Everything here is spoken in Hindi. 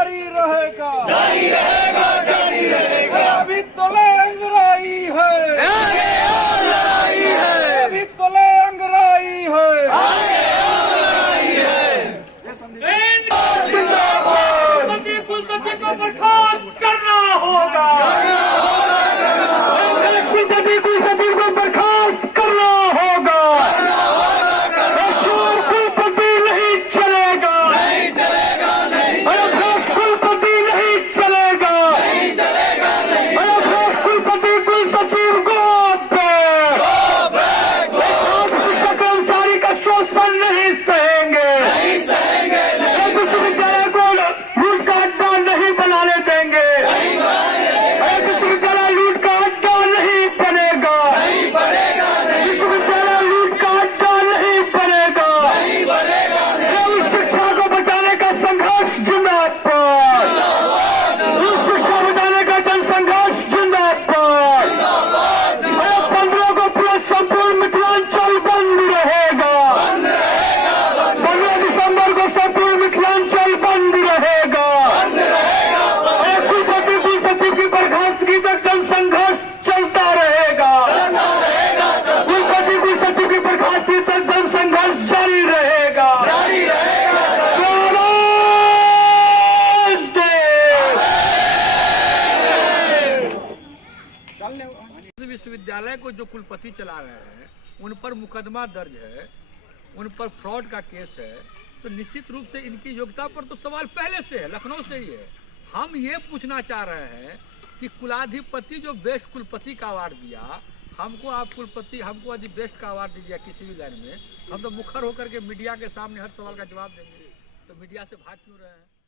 जारी रहेगा, जारी रहेगा, जारी रहेगा। अभी तोले अंगराई है, आगे और लड़ाई है। अभी तोले अंगराई है, आगे और लड़ाई है। कुल सचिव को बर्खास्त करना होगा, कुलपति कुल सचिव को बर्खास्त करना होगा। कुलपति नहीं चलेगा, नहीं चलेगा, नहीं कुलपति नहीं चलेगा, नहीं चलेगा, नहीं कुलपति कुल सचिव को कर्मचारी का शोषण नहीं सहेंगे, नहीं सहेंगे। विश्वविद्यालय को लूट का अड्डा नहीं बनाने देंगे, विश्वविद्यालय लूट का अड्डा नहीं बनेगा, नहीं बनेगा, विश्वविद्यालय लूट का अड्डा नहीं बनेगा, नहीं बनेगा। शिक्षा को बचाने का संघर्ष जिंदाबाद, शिक्षा बचाने का जनसंघर्ष जिंदाबाद। 15 को पूरा संपूर्ण मिथिलांचल बंद रहेगा, 15 दिसंबर को संपूर्ण मिथिलांचल बंद रहेगा। कुलपति कुल सचिव की बर्खास्तगी तक जनसंघर्ष चलता रहेगा, कुलपति कुल सचिव की बर्खास्तगी तक जनसंघर्ष जारी रहेगा, जारी रहेगा। विश्वविद्यालय को जो कुलपति चला रहे हैं उन पर मुकदमा दर्ज है, उन पर फ्रॉड का केस है, तो निश्चित रूप से इनकी योग्यता पर तो सवाल पहले से है, लखनऊ से ही है। हम ये पूछना चाह रहे हैं कि कुलाधिपति जो बेस्ट कुलपति का अवार्ड दिया, हमको आप कुलपति हमको यदि बेस्ट का अवार्ड दीजिए किसी भी लाइन में, हम तो मुखर होकर के मीडिया के सामने हर सवाल का जवाब देंगे, तो मीडिया से भाग क्यों रहे हैं?